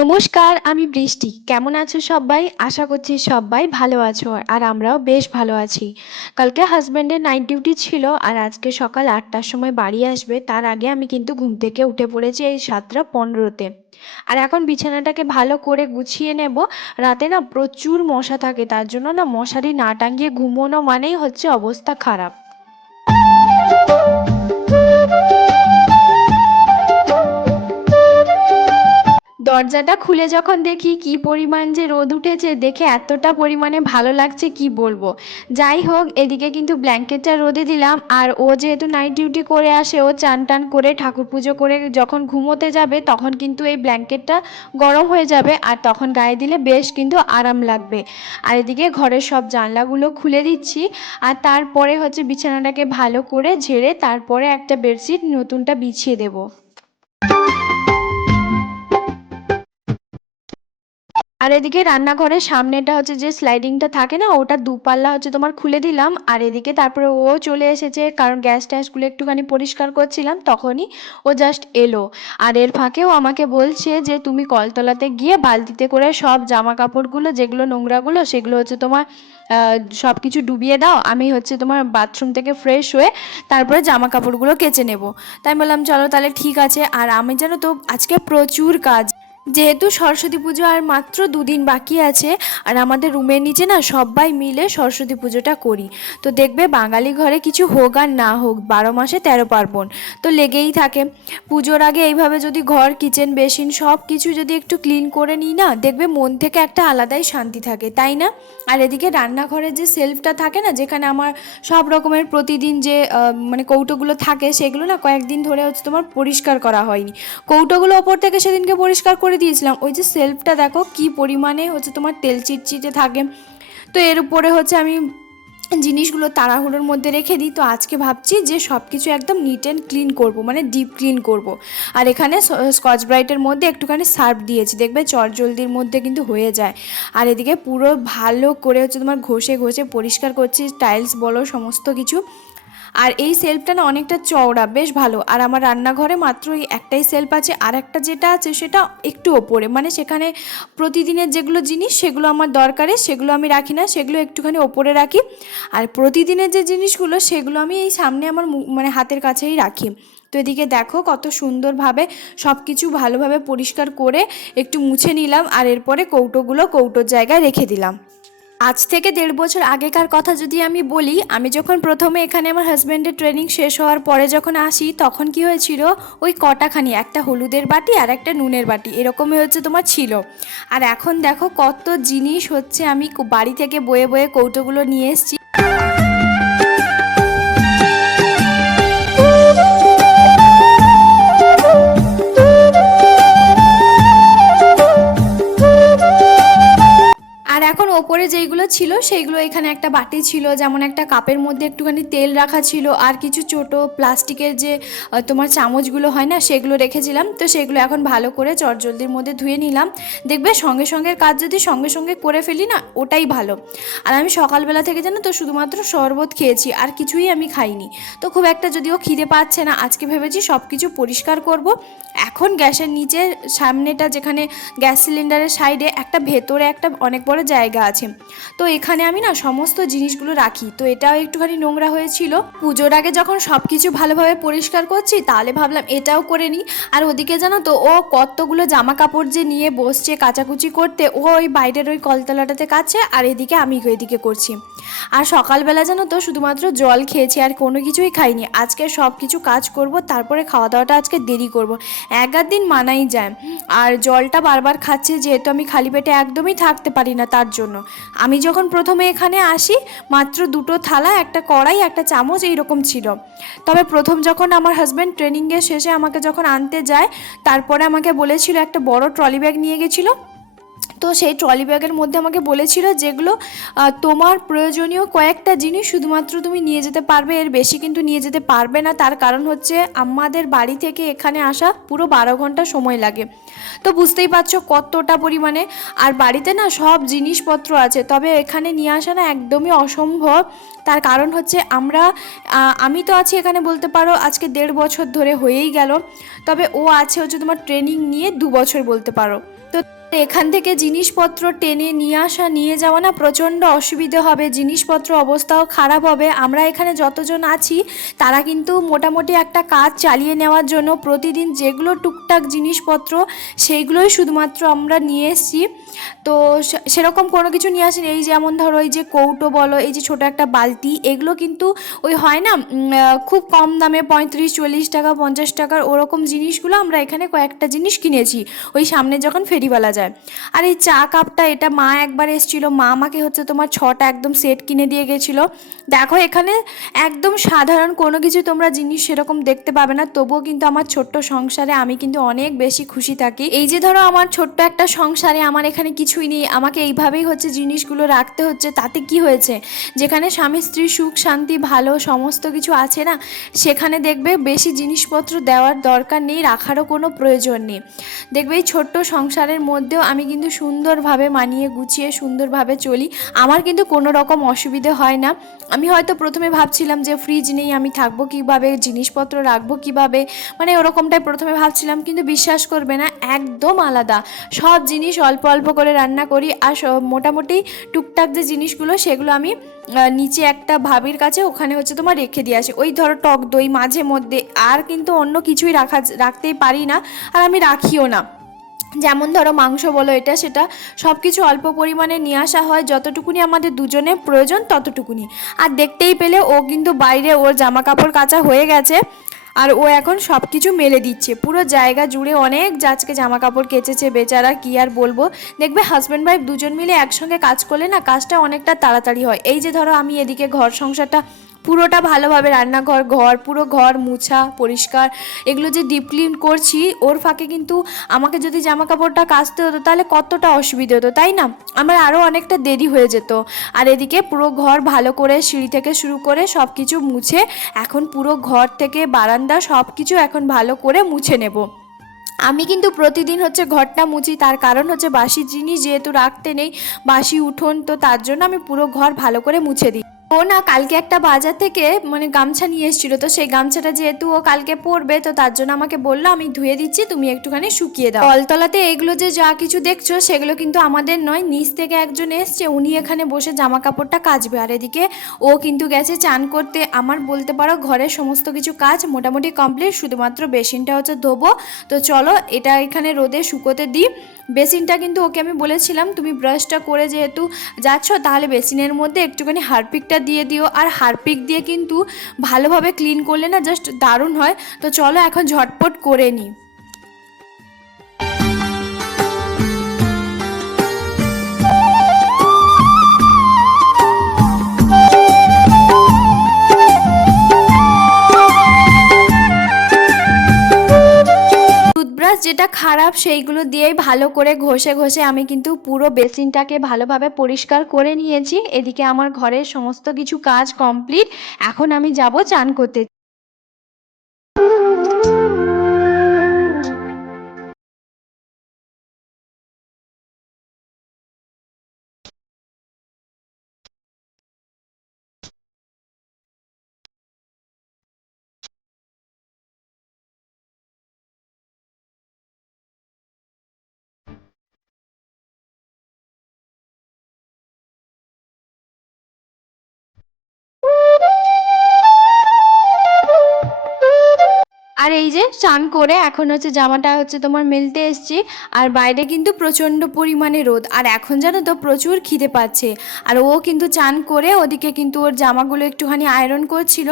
নমস্কার, আমি বৃষ্টি। কেমন আছো সবাই? আশা করছি সবাই ভালো আছো আর আমরাও বেশ ভালো আছি। কালকে হাজবেন্ডের নাইট ডিউটি ছিল আর আজকে সকাল ৮টার সময় বাড়ি আসবে। তার আগে আমি কিন্তু ঘুম থেকে উঠে পড়েছি এই ৭টা ১৫-তে। আর এখন বিছানাটাকে ভালো করে গুছিয়ে নেব। রাতে না প্রচুর মশা থাকে, তার জন্য না মশারি না টাঙিয়ে ঘুমোনো মানেই হচ্ছে অবস্থা খারাপ। দরজাটা খুলে যখন দেখি কি পরিমাণ যে রোদ উঠেছে, দেখে এতটা পরিমাণে ভালো লাগছে কি বলবো। যাই হোক, এদিকে কিন্তু ব্ল্যাঙ্কেটটা রোদে দিলাম আর ও যেহেতু নাইট ডিউটি করে আসে, ও চান টান করে ঠাকুর পুজো করে যখন ঘুমোতে যাবে তখন কিন্তু এই ব্ল্যাঙ্কেটটা গরম হয়ে যাবে আর তখন গায়ে দিলে বেশ কিন্তু আরাম লাগবে। আর এদিকে ঘরের সব জানলাগুলো খুলে দিচ্ছি আর তারপরে হচ্ছে বিছানাটাকে ভালো করে ঝেড়ে তারপরে একটা বেডশিট নতুনটা বিছিয়ে দেবো। আর এদিকে রান্নাঘরের সামনেটা হচ্ছে যে স্লাইডিংটা থাকে না, ওটা দুপাল্লা হচ্ছে তোমার খুলে দিলাম। আর এদিকে তারপরে ও চলে এসেছে, কারণ গ্যাস ট্যাসগুলো একটুখানি পরিষ্কার করছিলাম তখনই ও জাস্ট এলো। আর এর ফাঁকেও আমাকে বলছে যে তুমি কলতলাতে গিয়ে বালতিতে করে সব জামা কাপড়গুলো যেগুলো নোংরাগুলো সেগুলো হচ্ছে তোমার সব কিছু ডুবিয়ে দাও, আমি হচ্ছে তোমার বাথরুম থেকে ফ্রেশ হয়ে তারপরে জামা কাপড়গুলো কেচে নেব। তাই বললাম চলো তাহলে ঠিক আছে। আর আমি জানো তো আজকে প্রচুর কাজ, যেহেতু সরস্বতী পুজো আর মাত্র 2 দিন বাকি আছে। আর আমাদের রুমের নিচে না সবাই মিলে সরস্বতী পুজোটা করি। তো দেখবে বাঙালি ঘরে কিছু হোক আর না হোক 12 মাসে 13 পার্বণ তো লেগেই থাকে। পুজোর আগে এইভাবে যদি ঘর কিচেন বেসিন সব কিছু যদি একটু ক্লিন করে নিই না, দেখবে মন থেকে একটা আলাদাই শান্তি থাকে, তাই না? আর এদিকে রান্নাঘরের যে সেলফটা থাকে না, যেখানে আমার সব রকমের প্রতিদিন যে মানে কৌটোগুলো থাকে, সেগুলো না কয়েকদিন ধরে হচ্ছে তোমার পরিষ্কার করা হয়নি। কৌটোগুলো ওপর থেকে সেদিনকে পরিষ্কার করে দিয়েছিলাম, ওই যে সেলফটা দেখো কি পরিমাণে হচ্ছে তোমার তেল চিটচিটে থাকে। তো এর উপরে হচ্ছে আমি জিনিসগুলো তাড়াহুড়োর মধ্যে রেখে দিই। তো আজকে ভাবছি যে সব কিছু একদম নিট অ্যান্ড ক্লিন করব, মানে ডিপ ক্লিন করব। আর এখানে স্কচ ব্রাইটের মধ্যে একটুখানি সার্ফ দিয়েছি, দেখবে চটজলদির মধ্যে কিন্তু হয়ে যায়। আর এদিকে পুরো ভালো করে হচ্ছে তোমার ঘষে ঘষে পরিষ্কার করছি, টাইলস বলো সমস্ত কিছু। আর এই সেলফটা না অনেকটা চওড়া, বেশ ভালো। আর আমার রান্নাঘরে মাত্র এই একটাই সেলফ আছে, আর একটা যেটা আছে সেটা একটু ওপরে, মানে সেখানে প্রতিদিনের যেগুলো জিনিস সেগুলো আমার দরকারে সেগুলো আমি রাখি না, সেগুলো একটুখানি ওপরে রাখি। আর প্রতিদিনের যে জিনিসগুলো সেগুলো আমি এই সামনে আমার মানে হাতের কাছেই রাখি। তো এদিকে দেখো কত সুন্দরভাবে সব কিছু ভালোভাবে পরিষ্কার করে একটু মুছে নিলাম। আর এরপরে কৌটোগুলো কৌটোর জায়গায় রেখে দিলাম। আজ থেকে 1.5 বছর আগেকার কথা যদি আমি বলি, আমি যখন প্রথমে এখানে আমার হাজব্যান্ডের ট্রেনিং শেষ হওয়ার পরে যখন আসি, তখন কি হয়েছিল, ওই কটাখানি একটা হলুদের বাটি আর একটা নুনের বাটি এরকমই হচ্ছে তোমার ছিল। আর এখন দেখো কত জিনিস হচ্ছে আমি বাড়ি থেকে বয়ে বয়ে কৌটোগুলো নিয়ে এসেছি। আর এখন ওপরে যেইগুলো ছিল সেইগুলো, এখানে একটা বাটি ছিল, যেমন একটা কাপের মধ্যে একটুখানি তেল রাখা ছিল, আর কিছু ছোটো প্লাস্টিকের যে তোমার চামচগুলো হয় না সেগুলো রেখেছিলাম। তো সেগুলো এখন ভালো করে চটজলদির মধ্যে ধুয়ে নিলাম। দেখবে সঙ্গে সঙ্গে কাজ যদি সঙ্গে সঙ্গে করে ফেলি না, ওটাই ভালো। আর আমি সকালবেলা থেকে জানো তো শুধুমাত্র শরবত খেয়েছি, আর কিছুই আমি খাইনি। তো খুব একটা যদিও খিদে পাচ্ছে না, আজকে ভেবেছি সব কিছু পরিষ্কার করব। এখন গ্যাসের নিচে সামনেটা, যেখানে গ্যাস সিলিন্ডারের সাইডে একটা ভেতরে একটা অনেক বড় জায়গা আছে, তো এখানে আমি না সমস্ত জিনিসগুলো রাখি। তো এটাও একটুখানি নোংরা হয়েছিল। পুজোর আগে যখন সব কিছু ভালোভাবে পরিষ্কার করছি, তাহলে ভাবলাম এটাও করে নিই। আর ওদিকে জানো তো ও কতগুলো জামা কাপড় যে নিয়ে বসছে কাচাকুচি করতে, ও ওই বাইরের ওই কলতলাটাতে কাছে, আর এদিকে আমি এদিকে করছি। আর সকালবেলা জানো তো শুধুমাত্র জল খেয়েছি, আর কোনো কিছুই খাইনি। আজকে সব কিছু কাজ করব, তারপরে খাওয়া দাওয়াটা আজকে দেরি করব, 1-8 দিন মানাই যায়। আর জলটা বারবার খাচ্ছে, যেহেতু আমি খালি পেটে একদমই থাকতে পারি না, তার জন্য। আমি যখন প্রথমে এখানে আসি, মাত্র 2টো থালা, একটা কড়াই, একটা চামচ এইরকম ছিল। তবে প্রথম যখন আমার হাজব্যান্ড ট্রেনিংয়ের শেষে আমাকে যখন আনতে যায়, তারপরে আমাকে বলেছিল একটা বড় ট্রলি ব্যাগ নিয়ে গেছিলো, তো সেই ট্রলি ব্যাগের মধ্যে আমাকে বলেছিল যেগুলো তোমার প্রয়োজনীয় কয়েকটা জিনিস শুধুমাত্র তুমি নিয়ে যেতে পারবে, এর বেশি কিন্তু নিয়ে যেতে পারবে না। তার কারণ হচ্ছে আমাদের বাড়ি থেকে এখানে আসা পুরো 12 ঘন্টা সময় লাগে। তো বুঝতেই পারছো কতটা পরিমাণে। আর বাড়িতে না সব জিনিসপত্র আছে, তবে এখানে নিয়ে আসা না একদমই অসম্ভব। তার কারণ হচ্ছে আমি তো আছি এখানে বলতে পারো আজকে 1.5 বছর ধরে হয়েই গেল, তবে ও আছে হচ্ছে তোমার ট্রেনিং নিয়ে 2 বছর বলতে পারো। তো এখান থেকে জিনিসপত্র টেনে নিয়ে আসা নিয়ে যাওয়া না প্রচণ্ড অসুবিধে হবে, জিনিসপত্র অবস্থাও খারাপ হবে। আমরা এখানে যতজন আছি তারা কিন্তু মোটামুটি একটা কাজ চালিয়ে নেওয়ার জন্য প্রতিদিন যেগুলো টুকটাক জিনিসপত্র সেইগুলোই শুধুমাত্র আমরা নিয়ে এসেছি। তো সেরকম কোনো কিছু নিয়ে আসেনি। এই যেমন ধরো এই যে কৌটো বলো, এই যে ছোটো একটা বালতি, এগুলো কিন্তু ওই হয় না খুব কম দামে 35-40 টাকা 50 টাকার ওরকম জিনিসগুলো আমরা এখানে কয়েকটা জিনিস কিনেছি ওই সামনে যখন ফেরিওয়ালা যায়। আর এই চা কাপটা এটা মা একবার এসেছিলো, মা আমাকে হচ্ছে তোমার 6টা একদম সেট কিনে দিয়ে গেছিলো। দেখো এখানে একদম সাধারণ কোনো কিছু তোমরা জিনিস সেরকম দেখতে পাবে না, তবুও কিন্তু আমার ছোট্ট সংসারে আমি কিন্তু অনেক বেশি খুশি থাকি। এই যে ধরো আমার ছোট্ট একটা সংসারে আমার এখানে কিছুই নেই, আমাকে এইভাবেই হচ্ছে জিনিসগুলো রাখতে হচ্ছে। তাতে কি হয়েছে, যেখানে স্বামী স্ত্রী সুখ শান্তি ভালো সমস্ত কিছু আছে না, সেখানে দেখবে বেশি জিনিসপত্র দেওয়ার দরকার নেই, রাখারও কোনো প্রয়োজন নেই। দেখবে এই ছোট্ট সংসারের মধ্যেও আমি কিন্তু সুন্দরভাবে মানিয়ে গুছিয়ে সুন্দরভাবে চলি, আমার কিন্তু কোনো রকম অসুবিধে হয় না। আমি হয়তো প্রথমে ভাবছিলাম যে ফ্রিজ নেই আমি থাকবো কীভাবে, জিনিসপত্র রাখবো কীভাবে, মানে ওরকমটাই প্রথমে ভাবছিলাম, কিন্তু বিশ্বাস করবে না একদম আলাদা। সব জিনিস অল্প অল্প করে রান্না করি, আর মোটামুটি টুকটাক যে জিনিসগুলো সেগুলো আমি নিচে একটা ভাবির কাছে ওখানে হচ্ছে তোমার রেখে দিয়ে আসি। ওই ধরো টক দই মাঝে মধ্যে, আর কিন্তু অন্য কিছুই রাখতেই পারি না, আর আমি রাখিও না। যেমন ধরো মাংস বলো এটা সেটা সব কিছু অল্প পরিমাণে নিয়ে আসা হয়, যতটুকুনি আমাদের দুজনের প্রয়োজন ততটুকুনি। আর দেখতেই পেলে ও কিন্তু বাইরে ওর জামা কাপড় কাচা হয়ে গেছে, আর ও এখন সব কিছু মেলে দিচ্ছে। পুরো জায়গা জুড়ে অনেক আজকে জামা কাপড় কেচেছে বেচারা, কি আর বলবো। দেখবে হাজব্যান্ড ওয়াইফ দুজন মিলে একসঙ্গে কাজ করলে না কাজটা অনেকটা তাড়াতাড়ি হয়। এই যে ধরো আমি এদিকে ঘর সংসারটা পুরোটা ভালোভাবে রান্নাঘর পুরো ঘর মুছা পরিষ্কার এগুলো যে ডিপ ক্লিন করছি, ওর ফাঁকে কিন্তু আমাকে যদি জামা কাপড়টা কাচতে হতো তাহলে কতটা অসুবিধে হতো, তাই না? আমার আরও অনেকটা দেরি হয়ে যেত। আর এদিকে পুরো ঘর ভালো করে সিঁড়ি থেকে শুরু করে সব কিছু মুছে এখন পুরো ঘর থেকে বারান্দা সব কিছু এখন ভালো করে মুছে নেব। আমি কিন্তু প্রতিদিন হচ্ছে ঘরটা মুছি, তার কারণ হচ্ছে বাসি জিনিস যেহেতু রাখতে নেই, বাসি উঠোন, তো তার জন্য আমি পুরো ঘর ভালো করে মুছে দিই। ও না কালকে একটা বাজার থেকে মানে গামছা নিয়ে এসেছিলো, তো সেই গামছাটা যেহেতু ও কালকে পরবে, তো তার জন্য আমাকে বললো আমি ধুয়ে দিচ্ছি তুমি একটুখানি শুকিয়ে দাও। কলতলাতে এগুলো যে যা কিছু দেখছো সেগুলো কিন্তু আমাদের নয়, নিচ থেকে একজন এসছে, উনি এখানে বসে জামা কাপড়টা কাচবে। আর এদিকে ও কিন্তু গেছে চান করতে। আমার বলতে পারো ঘরের সমস্ত কিছু কাজ মোটামুটি কমপ্লিট, শুধুমাত্র বেসিনটা হচ্ছে ধোবো। তো চলো এটা এখানে রোদে শুকোতে দিই। বেসিনটা কিন্তু ওকে আমি বলেছিলাম তুমি ব্রাশটা করে যেহেতু যাচ্ছ তাহলে বেসিনের মধ্যে একটুখানি হারপিকটা দিয়ে দিও, আর হারপিক দিয়ে কিন্তু ভালোভাবে ক্লিন করলে না জাস্ট দারুণ হয়। তো চলো এখন ঝটপট করে নিই। যেটা খারাপ সেইগুলো দিয়েই ভালো করে ঘষে ঘষে আমি কিন্তু পুরো বেসিনটাকে ভালোভাবে পরিষ্কার করে নিয়েছি। এদিকে আমার ঘরের সমস্ত কিছু কাজ কমপ্লিট, এখন আমি যাব চান করতে। আর এই যে চান করে এখন হচ্ছে জামাটা হচ্ছে তোমার মেলতে এসছি, আর বাইরে কিন্তু প্রচণ্ড পরিমাণে রোদ, আর এখন জানো তো প্রচুর খিদে পাচ্ছে। আর ও কিন্তু চান করে ওদিকে কিন্তু ওর জামাগুলো একটুখানি আয়রন করছিল।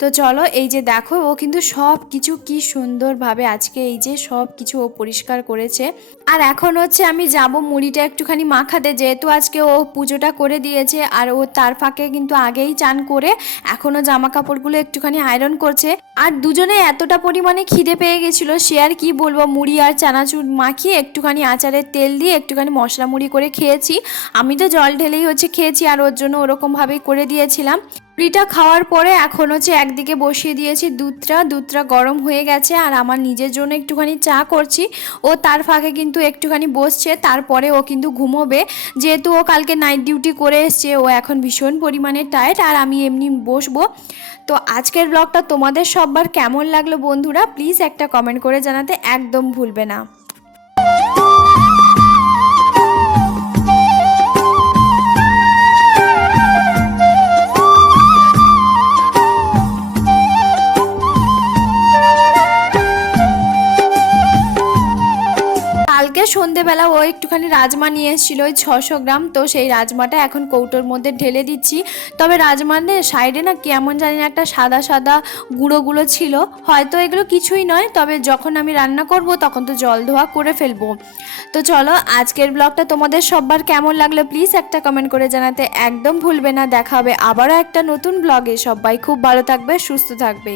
তো চলো এই যে দেখো ও কিন্তু সব কিছু কি সুন্দরভাবে আজকে এই যে সব কিছু ও পরিষ্কার করেছে। আর এখন হচ্ছে আমি যাব মুড়িটা একটুখানি মাখাতে, যেহেতু আজকে ও পুজোটা করে দিয়েছে, আর ও তার ফাঁকে কিন্তু আগেই চান করে এখনও জামা কাপড়গুলো একটুখানি আয়রন করছে। আর দুজনে এতটা পরিমাণে খিদে পেয়ে গেছিলো, সে আর কি বলবো। মুড়ি আর চানাচুর মাখিয়ে একটুখানি আচারের তেল দিয়ে একটুখানি মশলা মুড়ি করে খেয়েছি। আমি তো জল ঢেলেই খেয়েছি, আর ওর জন্য ওরকমভাবেই করে দিয়েছিলাম। মুড়িটা খাওয়ার পরে এখন একদিকে বসিয়ে দিয়েছি দুধটা গরম হয়ে গেছে, আর আমার নিজের জন্য একটুখানি চা করছি। ও তার ফাঁকে কিন্তু একটুখানি বসছে, তারপরে ও কিন্তু ঘুমোবে, যেহেতু ও কালকে নাইট ডিউটি করে এসছে। ও এখন ভীষণ পরিমাণে টায়ার্ড, আর আমি এমনি বসবো। তো আজকের ব্লগটা তোমাদের সবার কেমন লাগলো বন্ধুরা, প্লিজ একটা কমেন্ট করে জানাতে একদম ভুলবে না। কালকে সন্ধেবেলা ও একটুখানি রাজমা নিয়ে এসেছিলো, ওই 600 গ্রাম। তো সেই রাজমাটা এখন কৌটোর মধ্যে ঢেলে দিচ্ছি। তবে রাজমানে সাইডে না কেমন জানি না একটা সাদা সাদা গুঁড়ো গুঁড়ো ছিল, হয়তো এগুলো কিছুই নয়, তবে যখন আমি রান্না করব তখন তো জল ধোয়া করে ফেলবো। তো চলো, আজকের ব্লগটা তোমাদের সবার কেমন লাগলো প্লিজ একটা কমেন্ট করে জানাতে একদম ভুলবে না। দেখা হবে আবারও একটা নতুন ব্লগে। সবাই খুব ভালো থাকবে, সুস্থ থাকবে।